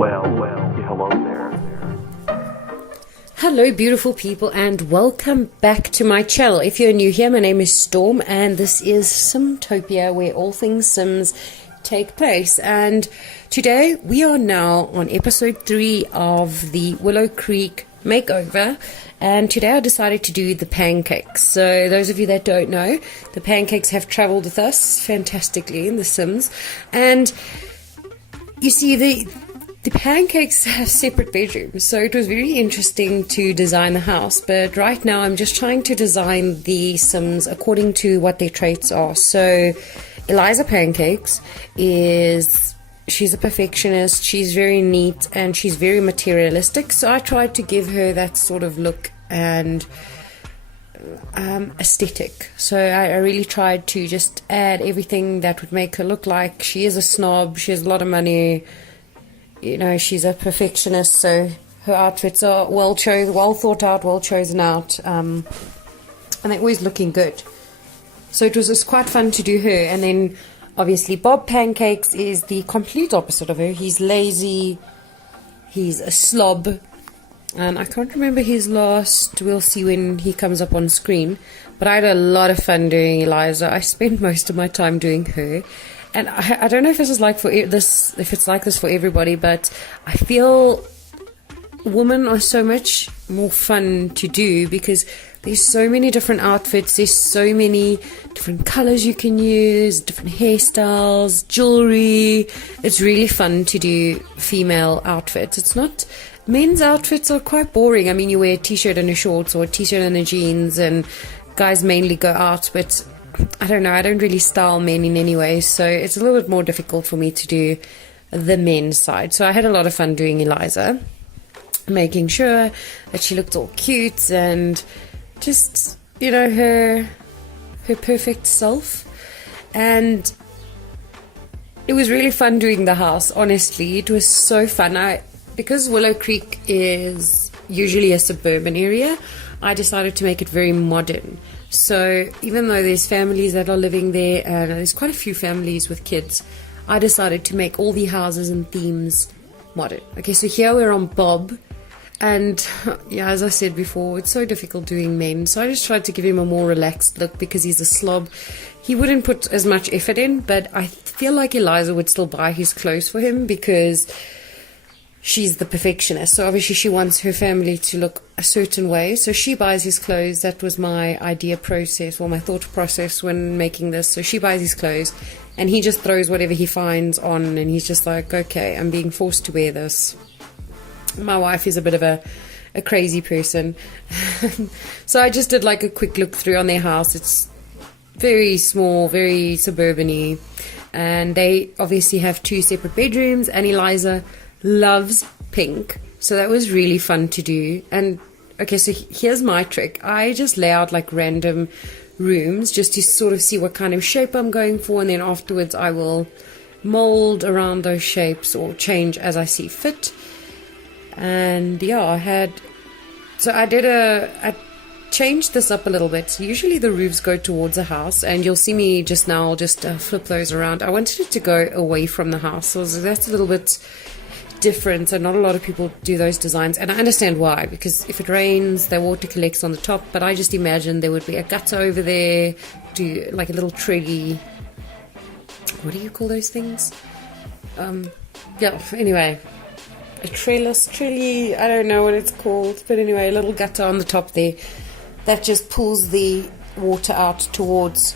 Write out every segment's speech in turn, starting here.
Hello there. Hello beautiful people and welcome back to my channel. If you're new here, my name is Storm and this is Simtopia, where all things Sims take place. And today we are now on episode 3 of the Willow Creek makeover, and today I decided to do the pancakes. So those of you that don't know, the pancakes have traveled with us fantastically in The Sims, and you see the pancakes have separate bedrooms, so it was very interesting to design the house. But right now I'm just trying to design the Sims according to what their traits are. So Eliza Pancakes she's a perfectionist, she's very neat, and she's very materialistic. So I tried to give her that sort of look and aesthetic. So I really tried to just add everything that would make her look like she is a snob, she has a lot of money, you know, she's a perfectionist. So her outfits are well thought out, well chosen out, and they're always looking good. So it was just quite fun to do her. And then obviously Bob Pancakes is the complete opposite of her. He's lazy, he's a slob, and I can't remember his last. We'll see when he comes up on screen. But I had a lot of fun doing Eliza. I spent most of my time doing her. And I don't know if this is like if it's like this for everybody, but I feel women are so much more fun to do because there's so many different outfits, there's so many different colors you can use, different hairstyles, jewelry. It's really fun to do female outfits. It's not, men's outfits are quite boring. I mean, you wear a t-shirt and a shorts, or a t-shirt and a jeans, and guys mainly go out. But I don't know, I don't really style men in any way, so it's a little bit more difficult for me to do the men's side. So I had a lot of fun doing Eliza, making sure that she looked all cute and just, you know, her perfect self. And it was really fun doing the house. Honestly, it was so fun. Because Willow Creek is usually a suburban area, I decided to make it very modern. So even though there's families that are living there, and there's quite a few families with kids, I decided to make all the houses and themes modern. Okay, so here we're on Bob. And yeah, as I said before, it's so difficult doing men. So I just tried to give him a more relaxed look because he's a slob. He wouldn't put as much effort in, but I feel like Eliza would still buy his clothes for him because she's the perfectionist. So obviously she wants her family to look a certain way. So she buys his clothes. That was my idea process, or my thought process when making this. So she buys his clothes and he just throws whatever he finds on, and he's just like, okay, I'm being forced to wear this. My wife is a bit of a crazy person. So I just did like a quick look through on their house. It's very small, very suburban-y, and they obviously have 2 separate bedrooms, and Eliza loves pink, so that was really fun to do. And okay, so here's my trick. I just lay out like random rooms just to sort of see what kind of shape I'm going for, and then afterwards I will mold around those shapes or change as I see fit. And yeah, I changed this up a little bit. Usually the roofs go towards the house, and you'll see me just now, I'll just flip those around. I wanted it to go away from the house, so that's a little bit different. So not a lot of people do those designs, and I understand why, because if it rains, the water collects on the top. But I just imagined there would be a gutter over there, do like a little treggy. What do you call those things? Yeah, anyway. A trellis, I don't know what it's called, but anyway, a little gutter on the top there that just pulls the water out towards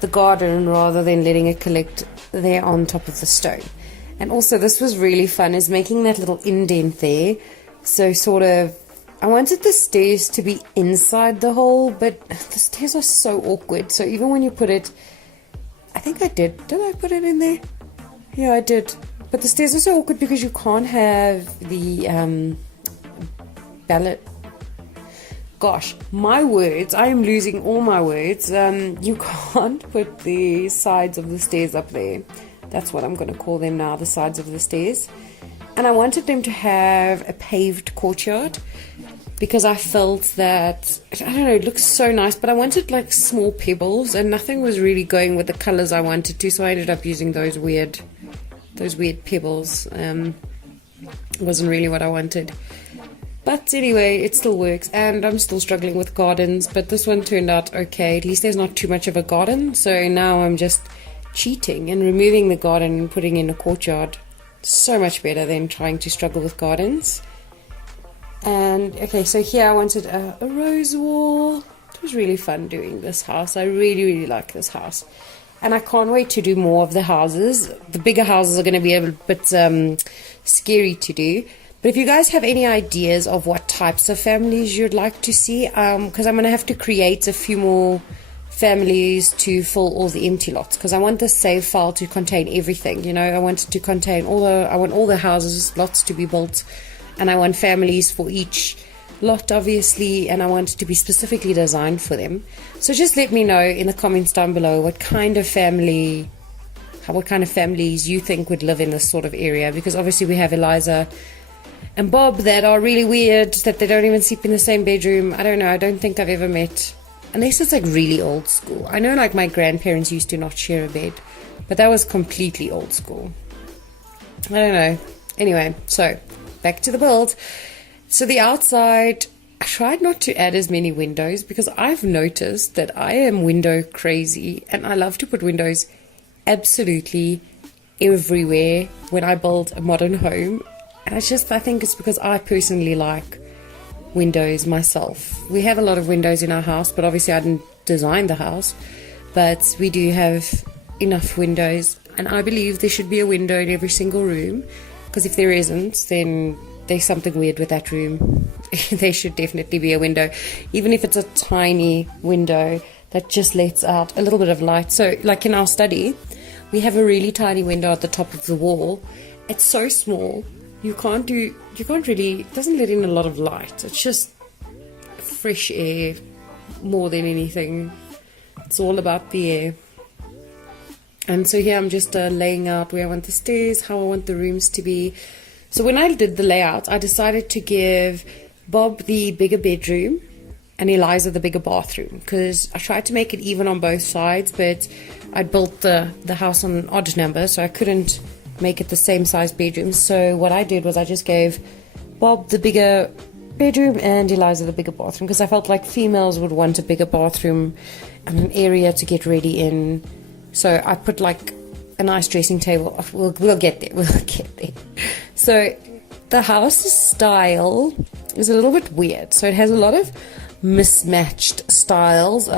the garden rather than letting it collect there on top of the stone. And also this was really fun, is making that little indent there. So sort of, I wanted the stairs to be inside the hole, but the stairs are so awkward. So even when you put it, I think I did I put it in there? Yeah, I did. But the stairs are so awkward because you can't have the ballot. Gosh, my words. I am losing all my words. You can't put the sides of the stairs up there. That's what I'm going to call them now, the sides of the stairs. And I wanted them to have a paved courtyard because I felt that, I don't know, it looks so nice, but I wanted like small pebbles and nothing was really going with the colors I wanted to, so I ended up using those weird pebbles. It wasn't really what I wanted. But anyway, it still works, and I'm still struggling with gardens, but this one turned out okay. At least there's not too much of a garden, so now I'm just cheating and removing the garden and putting in a courtyard. So much better than trying to struggle with gardens. And okay, so here I wanted a rose wall. It was really fun doing this house. I really like this house. And I can't wait to do more of the houses. The bigger houses are going to be a bit scary to do. But if you guys have any ideas of what types of families you'd like to see, because I'm going to have to create a few more families to fill all the empty lots, because I want the save file to contain everything. You know, I want it to contain I want all the houses, lots to be built, and I want families for each lot, obviously, and I want it to be specifically designed for them. So just let me know in the comments down below what kind of families you think would live in this sort of area, because obviously we have Eliza and Bob that are really weird, that they don't even sleep in the same bedroom. I don't know, I don't think I've ever met, unless it's like really old school. I know like my grandparents used to not share a bed, but that was completely old school. I don't know. Anyway, so back to the build. So the outside, I tried not to add as many windows because I've noticed that I am window crazy, and I love to put windows absolutely everywhere when I build a modern home. And I think it's because I personally like windows myself. We have a lot of windows in our house, but obviously I didn't design the house. But we do have enough windows, and I believe there should be a window in every single room, because if there isn't, then there's something weird with that room. There should definitely be a window, even if it's a tiny window that just lets out a little bit of light. So like in our study, we have a really tiny window at the top of the wall. It's so small. It doesn't let in a lot of light. It's just fresh air more than anything. It's all about the air. And so here I'm just laying out where I want the stairs, how I want the rooms to be. So when I did the layout, I decided to give Bob the bigger bedroom and Eliza the bigger bathroom, because I tried to make it even on both sides, but I built the house on an odd number, so I couldn't make it the same size bedrooms. So what I did was I just gave Bob the bigger bedroom and Eliza the bigger bathroom, because I felt like females would want a bigger bathroom and an area to get ready in. So I put like a nice dressing table. We'll get there. So the house's style is a little bit weird. So it has a lot of mismatched styles.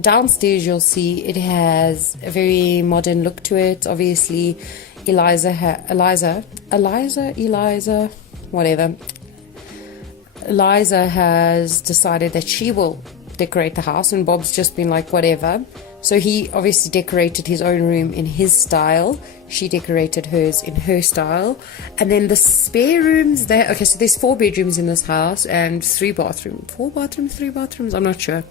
Downstairs you'll see it has a very modern look to it. Obviously Eliza, whatever. Eliza has decided that she will decorate the house, and Bob's just been like, whatever. So he obviously decorated his own room in his style. She decorated hers in her style. And then the spare rooms there. Okay, so there's 4 bedrooms in this house and 3 bathrooms. 4 bathrooms, 3 bathrooms, I'm not sure.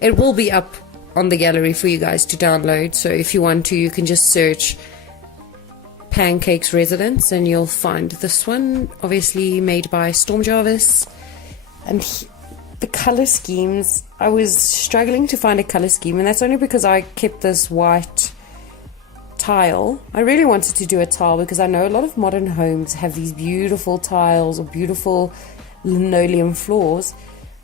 It will be up on the gallery for you guys to download. So if you want to, you can just search Pancakes Residence and you'll find this one, obviously made by Storm Jarvis. And the color schemes, I was struggling to find a color scheme, and that's only because I kept this white tile. I really wanted to do a tile because I know a lot of modern homes have these beautiful tiles or beautiful linoleum floors,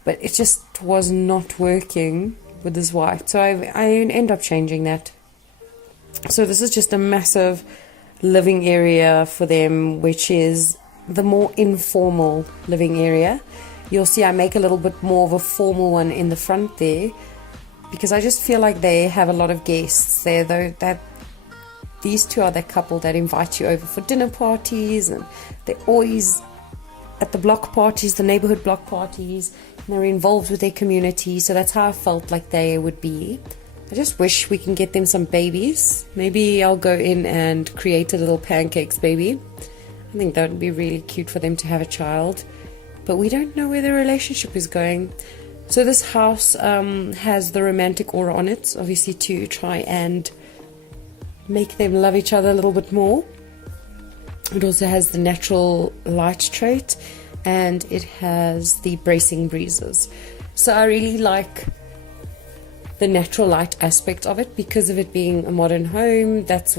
but it just was not working with this white, so I end up changing that. So this is just a massive living area for them, which is the more informal living area. You'll see I make a little bit more of a formal one in the front there, because I just feel like they have a lot of guests there, though, that these two are that couple that invite you over for dinner parties, and they're always at the block parties, the neighborhood block parties, and they're involved with their community. So that's how I felt like they would be. I just wish we can get them some babies. Maybe I'll go in and create a little Pancakes baby. I think that would be really cute for them to have a child. But we don't know where their relationship is going. So this house has the romantic aura on it, obviously to try and make them love each other a little bit more. It also has the natural light trait, and it has the bracing breezes. So I really like the natural light aspect of it, because of it being a modern home. That's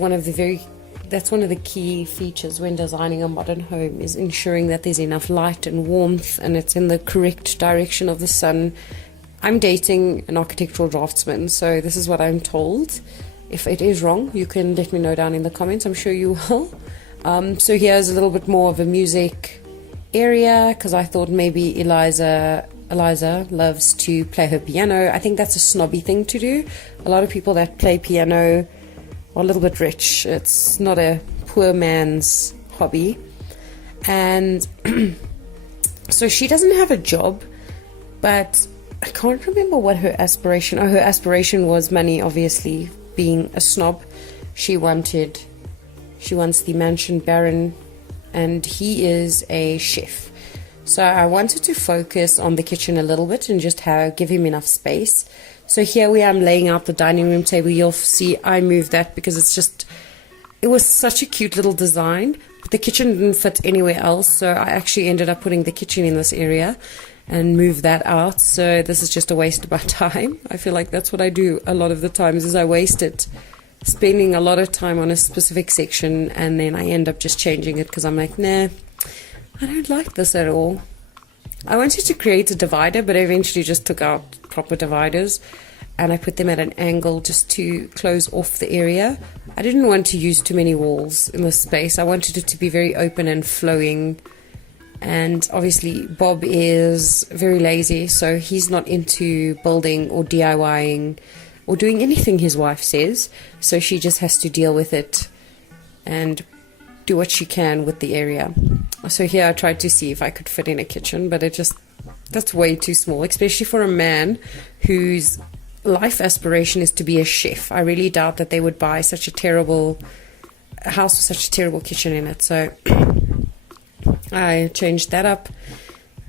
that's one of the key features when designing a modern home, is ensuring that there's enough light and warmth and it's in the correct direction of the sun. I'm dating an architectural draftsman, so this is what I'm told. If it is wrong, you can let me know down in the comments. I'm sure you will. So here's a little bit more of a music area, because I thought maybe Eliza loves to play her piano. I think that's a snobby thing to do. A lot of people that play piano are a little bit rich. It's not a poor man's hobby. And so she doesn't have a job, but I can't remember what her aspiration. Oh, her aspiration was money, obviously. Being a snob, she wants the mansion baron, and he is a chef. So I wanted to focus on the kitchen a little bit and just give him enough space. So here we are, I'm laying out the dining room table. You'll see I moved that because it was such a cute little design, but the kitchen didn't fit anywhere else. So I actually ended up putting the kitchen in this area and move that out. So this is just a waste of my time. I feel like that's what I do a lot of the times, is I waste it spending a lot of time on a specific section, and then I end up just changing it because I'm like, nah, I don't like this at all. I wanted to create a divider, but I eventually just took out proper dividers and I put them at an angle just to close off the area. I didn't want to use too many walls in this space. I wanted it to be very open and flowing. And obviously Bob is very lazy, so he's not into building or DIYing or doing anything his wife says. So she just has to deal with it and do what she can with the area. So here I tried to see if I could fit in a kitchen, but that's way too small, especially for a man whose life aspiration is to be a chef. I really doubt that they would buy such a house with such a terrible kitchen in it. So I changed that up,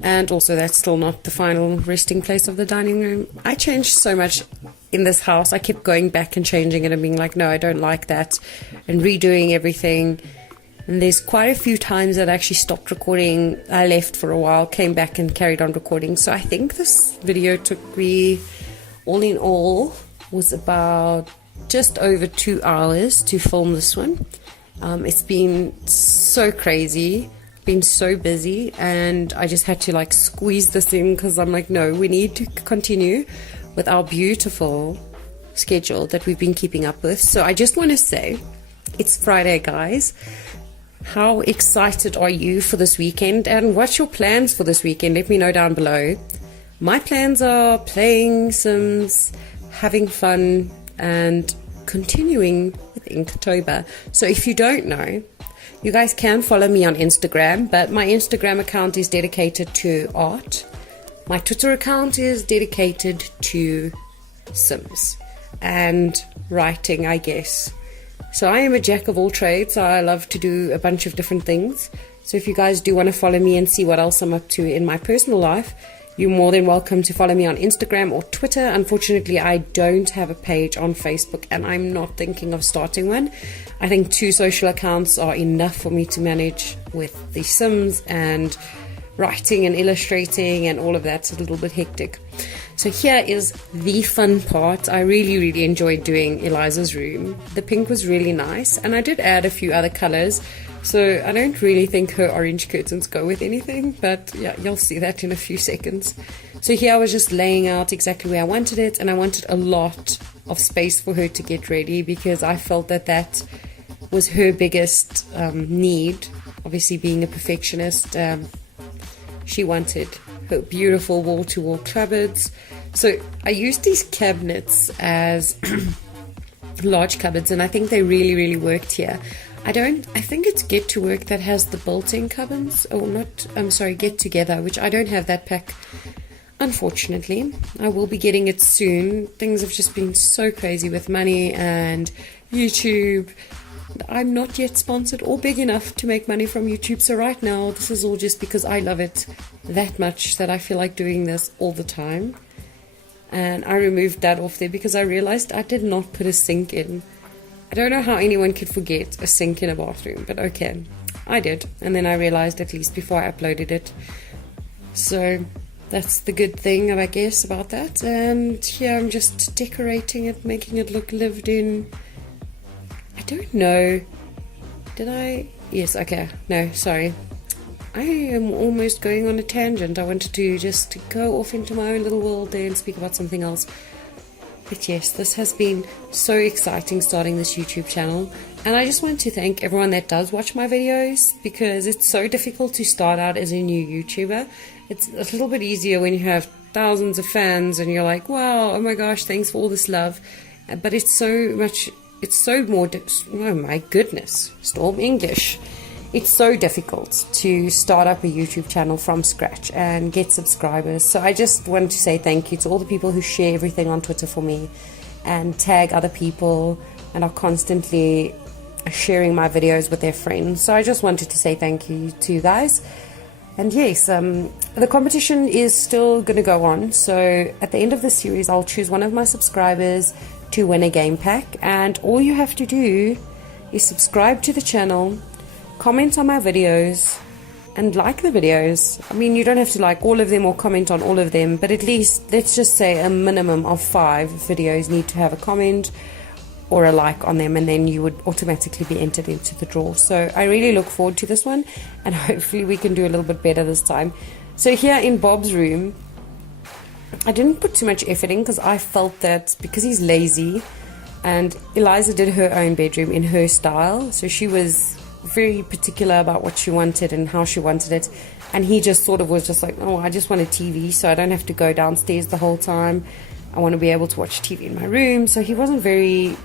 and also that's still not the final resting place of the dining room. I changed so much in this house. I kept going back and changing it and being like, no, I don't like that, and redoing everything. And there's quite a few times that I actually stopped recording. I left for a while, came back and carried on recording. So I think this video took me, all in all, was about just over 2 hours to film this one. It's been so crazy, been so busy, and I just had to squeeze this in because I'm like, no, we need to continue with our beautiful schedule that we've been keeping up with. So I just want to say, it's Friday, guys. How excited are you for this weekend, and what's your plans for this weekend? Let me know down below. My plans are playing Sims, having fun, and continuing with Inktober. So if you don't know, you guys can follow me on Instagram, but my Instagram account is dedicated to art. My Twitter account is dedicated to Sims and writing, I guess. So I am a jack of all trades. I love to do a bunch of different things. So if you guys do want to follow me and see what else I'm up to in my personal life, you're more than welcome to follow me on Instagram or Twitter. Unfortunately, I don't have a page on Facebook, and I'm not thinking of starting one. I think 2 social accounts are enough for me to manage with the Sims, and writing and illustrating and all of that's a little bit hectic. So here is the fun part. I really enjoyed doing Eliza's room. The pink was really nice, and I did add a few other colors. So I don't really think her orange curtains go with anything, but yeah, you'll see that in a few seconds. So here I was just laying out exactly where I wanted it, and I wanted a lot of space for her to get ready because I felt that was her biggest need. Obviously, being a perfectionist, she wanted her beautiful wall-to-wall cupboards. So I used these cabinets as large cupboards, and I think they really worked here. I think it's Get to Work that has the built-in cupboards, or not, I'm sorry, Get Together, which I don't have that pack, unfortunately. I will be getting it soon. Things have just been so crazy with money and YouTube. I'm not yet sponsored or big enough to make money from YouTube, so right now this is all just because I love it that much that I feel like doing this all the time. And I removed that off there because I realized I did not put a sink in. I don't know how anyone could forget a sink in a bathroom, but okay, I did. And then I realized, at least before I uploaded it. So that's the good thing, I guess, about that. And here I'm just decorating it, making it look lived in. I don't know Did I? Yes, okay. No, sorry. I am almost going on a tangent. I wanted to just go off into my own little world there and speak about something else. But yes, this has been so exciting starting this YouTube channel. And I just want to thank everyone that does watch my videos, because it's so difficult to start out as a new YouTuber. It's a little bit easier when you have thousands of fans and you're like, wow, oh my gosh, thanks for all this love. But it's so more, oh my goodness, Storm English. It's so difficult to start up a YouTube channel from scratch and get subscribers. So I just wanted to say thank you to all the people who share everything on Twitter for me and tag other people and are constantly sharing my videos with their friends. So I just wanted to say thank you to you guys. And yes, the competition is still going to go on. So at the end of the series, I'll choose one of my subscribers to win a game pack. And all you have to do is subscribe to the channel, comment on my videos, and like the videos. I mean, you don't have to like all of them or comment on all of them, but at least, let's just say a minimum of 5 videos need to have a comment or a like on them, and then you would automatically be entered into the draw. So I really look forward to this one, and hopefully we can do a little bit better this time. So here in Bob's room, I didn't put too much effort in because I felt that because he's lazy, and Eliza did her own bedroom in her style, so she was very particular about what she wanted and how she wanted it, and he just sort of was just like, oh, I just want a TV so I don't have to go downstairs the whole time. I want to be able to watch TV in my room. So he wasn't very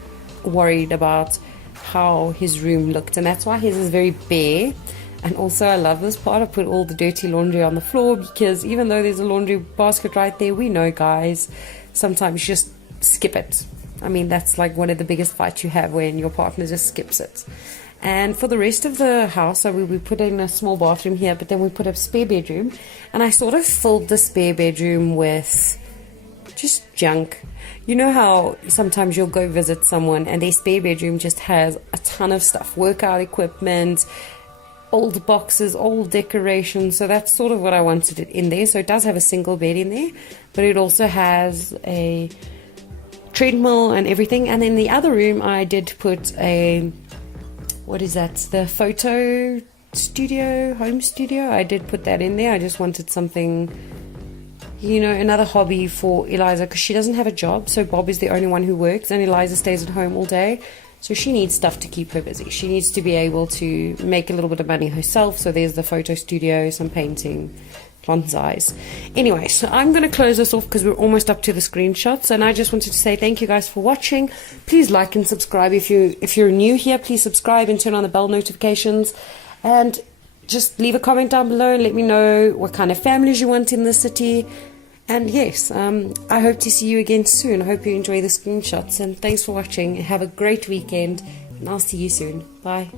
worried about how his room looked, and that's why his is very bare. And also I love this part, I put all the dirty laundry on the floor, because even though there's a laundry basket right there, we know, guys, sometimes you just skip it. I mean, that's like one of the biggest fights you have, when your partner just skips it. And for the rest of the house, so we put in a small bathroom here, but then we put a spare bedroom, and I sort of filled the spare bedroom with just junk. You know how sometimes you'll go visit someone and their spare bedroom just has a ton of stuff, workout equipment, old boxes, old decorations. So that's sort of what I wanted it in there. So it does have a single bed in there, but it also has a treadmill and everything. And then the other room, I did put a, what is that, the photo studio, home studio. I did put that in there. I just wanted something, you know, another hobby for Eliza, because she doesn't have a job. So Bob is the only one who works, and Eliza stays at home all day. So she needs stuff to keep her busy. She needs to be able to make a little bit of money herself. So there's the photo studio, some painting, bonsais. Anyway, so I'm going to close this off because we're almost up to the screenshots. And I just wanted to say thank you guys for watching. Please like and subscribe. If you're new here, please subscribe and turn on the bell notifications. And just leave a comment down below and let me know what kind of families you want in the city. And yes, I hope to see you again soon. I hope you enjoy the screenshots, and thanks for watching. Have a great weekend, and I'll see you soon. Bye.